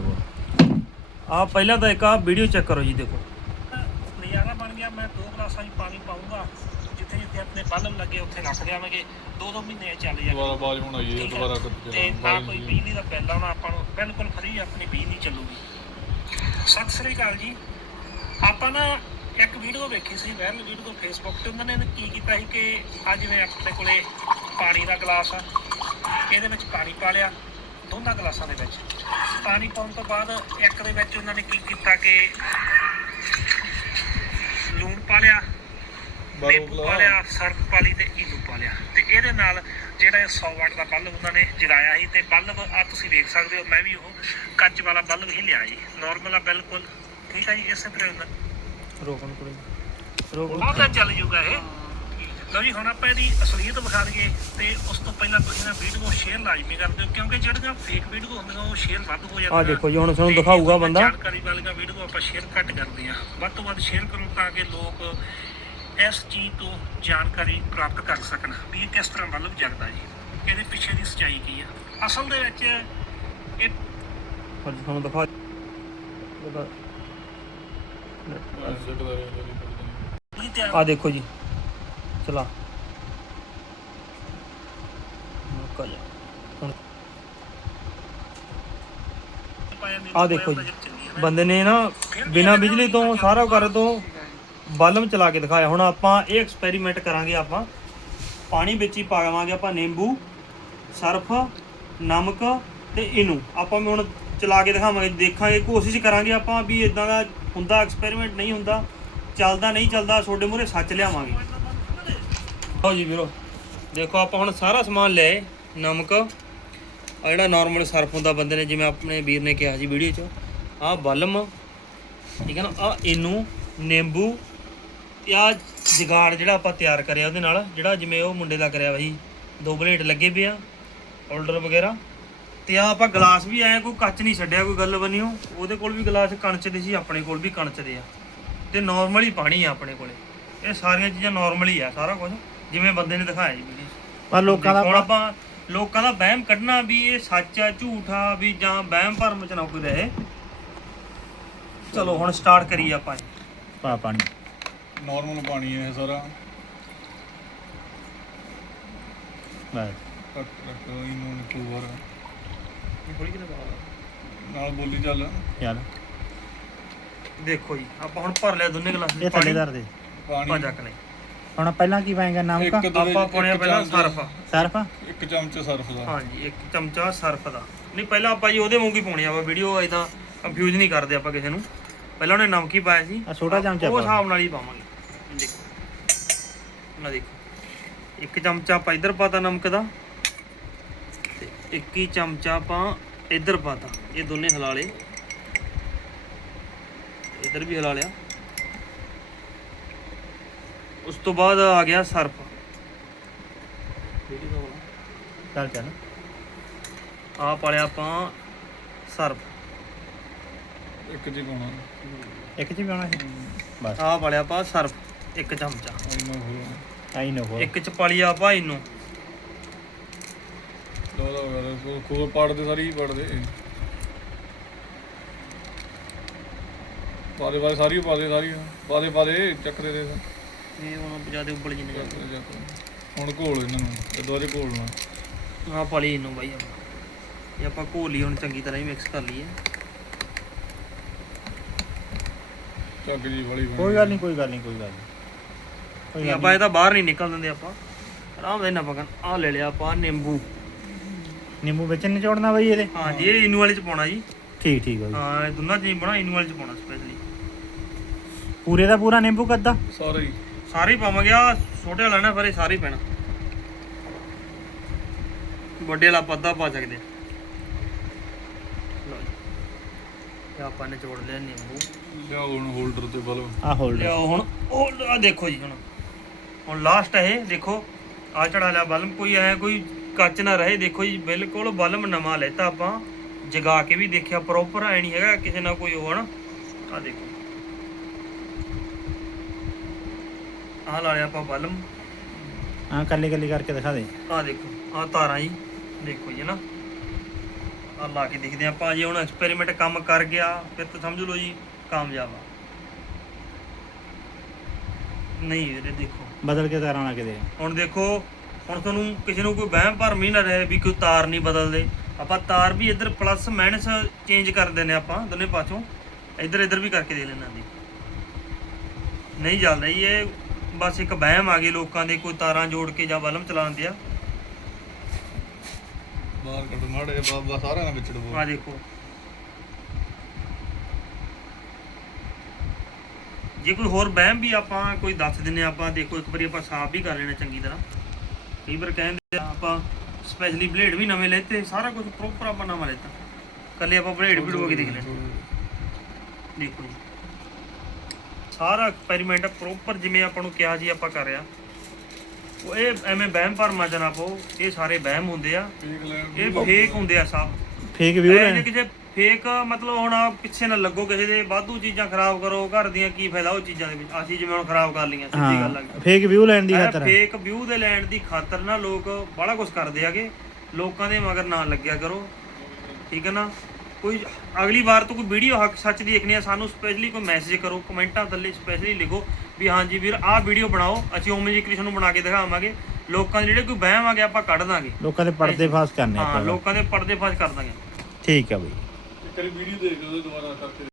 ਬੋਲ। ਆ ਪਹਿਲਾਂ ਤਾਂ ਇੱਕ ਆ ਵੀਡੀਓ ਚੈੱਕ ਕਰੋ ਜੀ ਦੇਖੋ। ਨਜ਼ਾਰਾ ਬਣ ਗਿਆ ਮੈਂ ਦੋ ਗਲਾਸਾਂ 'ਚ ਪਾਣੀ ਪਾਉਂਗਾ ਜਿੱਥੇ ਜਿੱਥੇ ਆਪਣੇ ਬਲਬ ਲੱਗੇ ਉੱਥੇ ਰੱਖ ਦਿਆਂਗੇ ਦੋ ਦੋ ਮਹੀਨੇ ਚੱਲ ਜਾਏਗਾ। ਦੁਬਾਰਾ ਬਾਜ ਹੁਣ ਆਈ ਹੈ ਹੈ। ਦੁਬਾਰਾ ਤੇ ਨਾ ਕੋਈ ਬਿਜਲੀ ਦਾ ਬਿੱਲ ਆਉਣਾ ਆਪਾਂ ਨੂੰ ਬਿਲਕੁਲ ਫ੍ਰੀ ਆਪਣੀ ਬਿਜਲੀ ਚੱਲੂਗੀ। ਸਤਿ ਸ੍ਰੀ ਅਕਾਲ ਜੀ। ਆਪਾਂ ਨਾ ਇੱਕ ਵੀਡੀਓ ਵੇਖੀ ਸੀ ਵਾਇਰਲ ਵੀਡੀਓ ਫੇਸਬੁੱਕ ਤੇ ਉਹਨਾਂ ਨੇ ਕੀ ਕੀਤਾ ਸੀ ਕਿ ਅੱਜ ਜਿਵੇਂ ਆਪਣੇ ਕੋਲੇ ਪਾਣੀ ਦਾ ਗਲਾਸ ਆ ਇਹਦੇ ਵਿੱਚ ਪਾਣੀ ਪਾ ਲਿਆ। ਦੋਨਾਂ ਗਲਾਸਾਂ ਦੇ ਵਿੱਚ। ਪਾਣੀ ਪਾਉਣ ਤੋਂ ਬਾਅਦ ਇੱਕ ਦੇ ਵਿੱਚ ਉਹਨਾਂ ਨੇ ਕੀ ਕੀਤਾ ਕਿ ਲੂਣ ਪਾ ਲਿਆ ਨਿੰਬੂ ਪਾ ਲਿਆ ਸਰਫ ਪਾ ਲਈ ਤੇ ਈਨੋ ਪਾ ਲਿਆ। ਤੇ ਇਹਦੇ ਨਾਲ ਜਿਹੜਾ ਇਹ 100 ਵਾਟ ਦਾ ਬਲਬ ਉਹਨਾਂ ਨੇ ਜਗਾਇਆ ਸੀ ਤੇ ਬਲਬ ਆ ਤੁਸੀਂ ਵੇਖ ਸਕਦੇ ਹੋ ਮੈਂ ਵੀ ਉਹ ਕੱਚ ਵਾਲਾ ਬਲਬ ਹੀ ਲਿਆ ਜੀ। ਨਾਰਮਲ ਆ ਬਿਲਕੁਲ। ਠੀਕ ਆ ਜੀ ਇਸੇ ਤਰ੍ਹਾਂ ਹੁੰਦਾ। ਰੋਕਣ ਕੋਲੇ ਰੋਕ ਉਹ ਤਾਂ ਚੱਲ ਜੂਗਾ ਇਹ। ਲਓ ਜੀ ਹੁਣ ਆਪਾਂ ਇਹਦੀ ਅਸਲੀਅਤ ਵਿਖਾ ਦਈਏ ਤੇ ਉਸ ਤੋਂ ਪਹਿਲਾਂ ਤੁਸੀਂ ਨਾ ਵੀਡੀਓ ਸ਼ੇਅਰ ਲਾਜ਼ਮੀ ਕਰ ਦਿਓ ਕਿਉਂਕਿ ਜਿਹੜੀਆਂ ਫੇਕ ਵੀਡੀਓ ਹੁੰਦੀਆਂ ਉਹ ਸ਼ੇਅਰ ਵੱਧ ਹੋ ਜਾਂਦੀਆਂ ਆ ਦੇਖੋ ਜੀ ਹੁਣ ਤੁਹਾਨੂੰ ਦਿਖਾਊਗਾ ਬੰਦਾ। ਜਾਣਕਾਰੀ ਵਾਲੀਆਂ ਵੀਡੀਓ ਆਪਾਂ ਸ਼ੇਅਰ ਘੱਟ ਕਰਦੇ ਹਾਂ। ਵੱਧ ਤੋਂ ਵੱਧ ਸ਼ੇਅਰ ਕਰੋ ਤਾਂ ਕਿ ਲੋਕ ਇਸ ਚੀਜ਼ ਤੋਂ ਜਾਣਕਾਰੀ ਪ੍ਰਾਪਤ ਕਰ ਸਕਣ ਵੀ ਇਹ ਕਿਸ ਤਰ੍ਹਾਂ ਬਲਬ ਜਗਦਾ ਜੀ ਇਹਦੇ ਪਿੱਛੇ ਦੀ ਸੱਚਾਈ ਕੀ ਆ। ਅਸਲ ਦੇ ਵਿੱਚ ਇਹ ਤੁਹਾਨੂੰ ਦਿਖਾ ਆ ਦੇਖੋ ਜੀ। ਚਲਾ। ਮੁੱਕਾ ਜਾ ਹੁਣ ਆ ਦੇਖੋ ਜੀ, ਬੰਦੇ ਨੇ ਨਾ ਬਿਨਾ ਬਿਜਲੀ ਤੋਂ, ਸਾਰਾ ਘਰ ਤੋਂ ਬਲਬ ਚਲਾ ਕੇ ਦਿਖਾਇਆ। ਹੁਣ ਆਪਾਂ ਇਹ ਐਕਸਪੈਰੀਮੈਂਟ ਕਰਾਂਗੇ ਆਪਾਂ। ਪਾਣੀ ਵਿੱਚ ਹੀ ਪਾਵਾਂਗੇ ਆਪਾਂ ਨਿੰਬੂ, ਸਰਫ, ਨਮਕ ਤੇ ਇਹਨੂੰ ਆਪਾਂ ਵੀ ਹੁਣ ਚਲਾ ਕੇ ਦਿਖਾਵਾਂਗੇ, ਦੇਖਾਂਗੇ, ਕੋਸ਼ਿਸ਼ ਕਰਾਂਗੇ ਆਪਾਂ ਵੀ ਇਦਾਂ ਦਾ ਹੁੰਦਾ ਐਕਸਪੈਰੀਮੈਂਟ ਨਹੀਂ ਹੁੰਦਾ। ਚੱਲਦਾ ਨਹੀਂ ਚੱਲਦਾ, ਤੁਹਾਡੇ ਮੂਹਰੇ ਸੱਚ ਲਿਆਵਾਂਗੇ। ਆਓ ਜੀ ਵੀਰੋ, ਦੇਖੋ ਆਪਾਂ ਹੁਣ ਸਾਰਾ ਸਮਾਨ ਲਏ ਨਮਕ ਆ ਜਿਹੜਾ ਨਾਰਮਲ ਸਰਫ ਹੁੰਦਾ ਬੰਦੇ ਨੇ, ਜਿਵੇਂ ਆਪਣੇ ਵੀਰ ਨੇ ਕਿਹਾ ਜੀ ਵੀਡੀਓ 'ਚ, ਆਹ ਬਲਮ, ਠੀਕ ਹੈ ਨਾ ਆ ਇਹਨੂੰ ਨਿੰਬੂ ਤੇ ਆ ਜਗਾੜ ਜਿਹੜਾ ਆਪਾਂ ਤਿਆਰ ਕਰਿਆ ਉਹਦੇ ਨਾਲ, ਜਿਹੜਾ ਜਿਵੇਂ ਉਹ ਮੁੰਡੇ ਦਾ ਕਰਿਆ ਬਾਈ ਦੋ ਬਲੇਡ ਲੱਗੇ ਪਏ ਆ ਹੋਲਡਰ ਵਗੈਰਾ, ਤੇ ਆ ਆਪਾਂ ਗਲਾਸ ਵੀ ਆਇਆ ਕੋਈ ਕੱਚ ਨਹੀਂ ਛੱਡਿਆ ਕੋਈ ਗੱਲ ਬਣੀ ਉਹਦੇ ਕੋਲ ਵੀ ਗਲਾਸ ਕਣਚ ਦੇ ਸੀ, ਆਪਣੇ ਕੋਲ ਵੀ ਕਣਚ ਦੇ ਆ, ਤੇ ਨਾਰਮਲ ਹੀ ਪਾਣੀ ਆ ਆਪਣੇ ਕੋਲੇ, ਇਹ ਸਾਰੀਆਂ ਚੀਜ਼ਾਂ ਨਾਰਮਲ ਹੀ ਆ, ਸਾਰਾ ਕੁਝ ਜਿਵੇਂ ਬੰਦੇ ਨੇ ਦਿਖਾਇਆ ਜੀ ਵੀਡੀਓ 'ਚ। ਪਰ ਲੋਕਾਂ ਹੁਣ ਦਾ ਆਪਾਂ ਲੋਕਾਂ ਦਾ ਵਹਿਮ ਕੱਢਣਾ ਵੀ ਇਹ ਸੱਚ ਆ ਝੂਠ ਆ ਵੀ ਜਾਂ ਵਹਿਮ ਭਰਮ ਚ ਨਾ ਕੋਈ ਰਹੇ। ਚਲੋ ਹੁਣ ਸਟਾਰਟ ਕਰੀਏ ਆਪਾਂ ਇਹ। ਪਾ ਪਾਣੀ। ਨਾਰਮਲ ਪਾਣੀ ਹੈ ਇਹ ਸਾਰਾ। ਬਸ ਕੱਟ ਰੱਖ ਇਹਨੂੰ ਨਿਕਲ ਵਾਰ ਨਾਲ ਬੋਲੀ ਚੱਲ। ਚੱਲ। ਦੇਖੋ ਜੀ ਆਪਾਂ ਹੁਣ ਭਰ ਲਿਆ ਦੋਨੇ ਗਲਾਸ ਇਹ ਥੱਲੇ ਧਰ ਦੇ। ਪਾ ਪਾਣੀ ਚੱਕ ਲੈ ਹੁਣ ਪਹਿਲਾਂ ਕੀ ਪਾਏਗਾ ਨਮਕ ਇੱਕ ਦੋ ਆਪਾਂ ਪਾਉਣੇ ਪਹਿਲਾਂ ਸਰਫ। ਸਰਫ? ਇੱਕ ਚਮਚ ਸਰਫ ਦਾ। ਹਾਂਜੀ ਇੱਕ ਚਮਚਾ ਸਰਫ ਦਾ। ਨਹੀਂ ਪਹਿਲਾਂ ਆਪਾਂ ਜੀ ਉਹਦੇ ਵਾਂਗੂ ਹੀ ਪਾਉਣੀ ਆ ਵੀਡੀਓ ਇਦਾਂ ਕੰਫਿਊਜ਼ ਨਹੀਂ ਕਰਦੇ ਆਪਾਂ ਕਿਸੇ ਨੂੰ। ਪਹਿਲਾਂ ਉਹਨੇ ਨਮਕ ਹੀ ਪਾਇਆ ਸੀ। ਆਹ ਛੋਟਾ ਚਮਚਾ ਉਹ ਪਾ। ਹਿਸਾਬ ਨਾਲ ਹੀ ਪਾਵਾਂਗੇ। ਦੇਖੋ। ਨਾ ਦੇਖੋ। ਇੱਕ ਚਮਚਾ ਆਪਾਂ ਇੱਧਰ ਪਾਤਾ ਨਮਕ ਦਾ ਤੇ ਇੱਕ ਹੀ ਚਮਚਾ ਆਪਾਂ ਇੱਧਰ ਪਾਤਾ। ਇਹ ਦੋਨੇ ਹਿਲਾ ਲਏ। ਇੱਧਰ ਵੀ ਹਿਲਾ ਲਿਆ। ਉਸ ਤੋਂ ਬਾਅਦ ਆ ਗਿਆ ਸਰਫ। ਚੱਲ ਚੱਲ। ਆ ਪਾਲਿਆ ਆਪਾਂ ਸਰਫ। ਇੱਕ ਜੀ ਪਾਉਣਾ। ਇੱਕ ਚ ਵੀ ਆਉਣਾ ਸੀ? ਬਸ। ਆ ਪਾਲਿਆ ਆਪਾਂ ਸਰਫ ਇੱਕ ਚਮਚਾ। ਇੰਨਾ ਆਈ ਨੋ ਇੱਕ ਚ ਪਾਲੀ ਆਪਾਂ ਇਹਨੂੰ। ਦੋ ਦੋ ਵਗੈਰਾ ਖੂਬ ਪੜਦੇ ਸਾਰੀ ਪੜਦੇ। ਪਾਦੇ ਪਾਦੇ ਸਾਰੀ ਪਾ ਦੇ ਸਾਰੀ। ਪਾਦੇ ਪਾਦੇ ਚੱਕ ਦੇ ਦੇ। ਇਹ ਹੁਣ ਜ਼ਿਆਦਾ ਉੱਬਲ ਜਿੰਨੇ ਚੱਕ ਦੇ, ਚੱਕ ਦੇ। ਹੁਣ ਘੋਲ ਇਹਨਾਂ ਨੂੰ ਇਹ ਦੁਆਰੇ ਘੋਲਣਾ ਆ ਪਾਲੀ ਇਹਨੂੰ ਬਾਈ ਆਪਾਂ। ਇਹ ਆਪਾਂ ਘੋਲੀ ਹੁਣ ਚੰਗੀ ਤਰ੍ਹਾਂ ਹੀ ਮਿਕਸ ਕਰ ਲਈਏ। ਚੱਕ ਜੀ ਵਾਲੀ ਬਣੀ। ਕੋਈ ਗੱਲ ਨਹੀਂ ਕੋਈ ਗੱਲ ਨਹੀਂ ਕੋਈ ਗੱਲ ਨਹੀਂ। ਕੋਈ ਇਹ ਗੱਲ ਆਪਾਂ ਇਹਦਾ ਬਾਹਰ ਨਹੀਂ ਨਿਕਲ ਦਿੰਦੇ ਆਪਾਂ। ਆਰਾਮ ਨਾਲ ਨਾ ਪਕਣ। ਆ ਲੈ ਲਿਆ ਆਪਾਂ ਨਿੰਬੂ। ਨਹੀਂ। ਨਿੰਬੂ ਵਿੱਚ ਨਿਚੋੜਨਾ ਬਈ ਇਹਦੇ? ਹਾਂ ਜੀ ਇਹ ਇਨੂ ਵਾਲੇ ਚ ਪਾਉਣਾ ਜੀ। ਠੀਕ ਠੀਕ ਹੈ ਜੀ। ਹਾਂ ਇਹ ਦੋਨਾਂ ਚ ਨਹੀਂ ਪਾਉਣਾ ਇਨੂ ਵਾਲੇ ਚ ਪਾਉਣਾ ਸਪੈਸ਼ਲੀ ਪੂਰੇ ਦਾ ਪੂਰਾ ਨਿੰਬੂ ਕੱਦਾ ਸਾਰਾ ਹੀ। ਸਾਰੇ ਪਾਵਾਂਗੇ ਆ ਛੋਟੇ ਵਾਲਾ ਨਾ ਫਿਰ ਇਹ ਸਾਰੇ ਪੈਣਾ। ਵੱਡੇ ਵਾਲਾ ਪੱਦਾ ਪਾ ਸਕਦੇ। ਲਓ ਜੀ। ਇਹ ਆਪਾਂ ਨੇ ਜੋੜ ਲਿਆ ਨਿੰਬੂ। ਲਿਆਓ ਹੁਣ ਹੋਲਡਰ ਤੇ ਬਲੋ ਆ ਹੋਲਡਰ ਲਿਆਓ ਹੁਣ ਉਹ ਆ ਦੇਖੋ ਜੀ ਹੁਣ। ਹੁਣ ਲਾਸਟ ਇਹ ਦੇਖੋ। ਆ ਚੜਾ ਲਿਆ ਬਲਮ ਕੋਈ ਐ ਕੋਈ ਕੱਚ ਨਾ ਰਹੇ ਦੇਖੋ ਜੀ ਬਿਲਕੁਲ ਬਲਮ ਨਵਾਂ ਲੈਤਾ ਆਪਾਂ। ਜਗਾ ਕੇ ਵੀ ਦੇਖਿਆ ਪ੍ਰੋਪਰ ਐ ਨਹੀਂ ਹੈਗਾ ਕਿਸੇ ਨਾਲ ਕੋਈ ਉਹ ਹਨਾ ਆ ਦੇਖੋ। ਆ ਲਾ ਲਿਆ ਆਪਾਂ ਬਲਮ। ਹਾਂ ਕੱਲੀ ਕੱਲੀ ਕਰਕੇ ਦਿਖਾ ਦੇ। ਆ ਦੇਖੋ ਆ ਤਾਰਾਂ ਜੀ ਦੇਖੋ ਜੀ ਨਾ। ਆ ਲਾ ਕੇ ਦੇਖਦੇ ਆਪਾਂ ਜੇ ਹੁਣ ਐਕਸਪੈਰੀਮੈਂਟ ਕੰਮ ਕਰ ਗਿਆ। ਫਿਰ ਤਾਂ ਸਮਝ ਲਓ ਜੀ ਕਾਮਯਾਬ ਆ। ਨਹੀਂ ਵੀਰੇ ਦੇਖੋ। ਬਦਲ ਕੇ ਤਾਰਾਂ ਲਾ ਕੇ ਦੇ। ਹੁਣ ਦੇਖੋ ਹੁਣ ਤੁਹਾਨੂੰ ਕਿਸੇ ਨੂੰ ਕੋਈ ਵਹਿਮ ਭਰਮ ਹੀ ਨਾ ਰਹੇ ਵੀ ਕੋਈ ਤਾਰ ਨਹੀਂ ਬਦਲਦੇ। ਆਪਾਂ ਤਾਰ ਵੀ ਇੱਧਰ ਪਲੱਸ ਮਾਈਨਸ ਚੇਂਜ ਕਰ ਦਿੰਨੇ ਆਪਾਂ ਦੋਨੇ ਪਾਸੋਂ। ਇੱਧਰ ਇੱਧਰ ਵੀ ਕਰਕੇ ਦੇ ਲੈਣਾ ਦੀ ਨਹੀਂ ਚੱਲਦਾ ਜੀ ਇਹ। ਬਸ ਇੱਕ ਵਹਿਮ ਆ ਗਈ ਲੋਕਾਂ ਦੇ ਕੋਈ ਤਾਰਾਂ ਜੋੜ ਕੇ ਜਾਂ ਬਲਮ ਚਲਾਉਂਦੇ ਆ ਬਾਹਰ ਕੱਢ ਮਾੜੇ ਬਾਬਾ ਸਾਰਿਆਂ ਨਾਲ ਵਿਚੜਵੋ ਆ ਦੇਖੋ। ਜੇ ਕੋਈ ਹੋਰ ਵਹਿਮ ਵੀ ਆਪਾਂ ਕੋਈ ਦੱਸ ਦਿੰਨੇ ਆਪਾਂ ਦੇਖੋ ਇੱਕ ਵਾਰੀ ਆਪਾਂ ਸਾਫ਼ ਵੀ ਕਰ ਲੈਣਾ ਚੰਗੀ ਤਰ੍ਹਾਂ। ਕਈ ਵਾਰ ਕਹਿੰਦੇ ਆਪਾਂ ਸਪੈਸ਼ਲੀ ਬਲੇਡ ਵੀ ਨਵੇਂ ਲੈਤੇ ਸਾਰਾ ਕੁਝ ਪ੍ਰੋਪਰ ਆਪਾਂ ਨਵਾਂ ਲੈਤਾ। ਕੱਲੇ ਆਪਾਂ ਬਲੇਡ ਵੀ ਡੁਬੋ ਕੇ ਦੇਖ ਲੈਣਾ। ਦੇਖੋ ਜੀ। ਸਾਰਾ ਐਕਸਪੈਰੀਮੈਂਟ ਪ੍ਰੋਪਰ ਜਿਵੇਂ ਆਪਾਂ ਨੂੰ ਕਿਹਾ ਜੀ ਆਪਾਂ ਕਰਿਆ ਉਹ ਇਹ ਐਵੇਂ ਵਹਿਮ ਭਰਮਾਂ ਚ ਨਾ ਪਾਓ ਇਹ ਸਾਰੇ ਵਹਿਮ ਹੁੰਦੇ ਆ। ਇਹ ਫੇਕ ਹੁੰਦੇ ਆ ਸਭ। ਫੇਕ ਵਿਊ ਇਹ ਨੀ। ਕਿਸੇ ਫੇਕ ਮਤਲਬ ਹੁਣ ਪਿੱਛੇ ਨਾ ਲੱਗੋ ਕਿਸੇ ਦੇ ਵਾਧੂ ਚੀਜ਼ਾਂ ਖਰਾਬ ਕਰੋ ਘਰ ਦੀਆਂ ਕੀ ਫਾਇਦਾ ਉਹ ਚੀਜ਼ਾਂ ਦੇ ਵਿੱਚ। ਅਸੀਂ ਜਿਵੇਂ ਹੁਣ ਖਰਾਬ ਕਰ ਲਈਆਂ ਸਿੱਧੀ ਗੱਲ ਆ। ਫੇਕ ਵਿਊ ਲੈਣ ਦੀ ਖਾਤਰ। ਫੇਕ ਵਿਊ ਦੇ ਲੈਣ ਦੀ ਖਾਤਰ ਨਾ ਲੋਕ ਬੜਾ ਕੁਝ ਕਰਦੇ ਆਗੇ ਲੋਕਾਂ ਦੇ ਮਗਰ ਨਾ ਲੱਗਿਆ ਕਰੋ। ਠੀਕ ਹੈ ਨਾ? ਕੋਈ ਅਗਲੀ ਵਾਰ ਤੋਂ ਕੋਈ ਵੀਡੀਓ ਹੱਕ ਸੱਚ ਦੀ ਦੇਖਣੀ ਆ ਸਾਨੂੰ ਸਪੈਸ਼ਲੀ ਕੋਈ ਮੈਸੇਜ ਕਰੋ ਕਮੈਂਟਾਂ ਥੱਲੇ ਸਪੈਸ਼ਲੀ ਲਿਖੋ ਵੀ ਹਾਂਜੀ ਵੀਰ ਆਹ ਵੀਡੀਓ ਬਣਾਓ ਅਸੀਂ ਉਵੇਂ ਜੀ ਕ੍ਰਿਸ਼ਨ ਨੂੰ ਬਣਾ ਕੇ ਦਿਖਾਵਾਂਗੇ। ਲੋਕਾਂ ਦੇ ਜਿਹੜੇ ਕੋਈ ਵਹਿਮ ਆਗੇ ਆਪਾਂ ਕੱਢ ਦਾਂਗੇ। ਲੋਕਾਂ ਦੇ ਪਰਦੇ ਫਾਸ ਕਰਨੇ ਹਾਂ ਆਪਾਂ। ਲੋਕਾਂ ਦੇ ਪਰਦੇ ਫਾਸ਼ ਕਰ ਦਾਂਗੇ। ਠੀਕ ਆ ਬਈ। ਕਰੀ ਵੀਡੀਓ ਦੇਖ ਲਓ ਦੁਬਾਰਾ ਕਰਕੇ।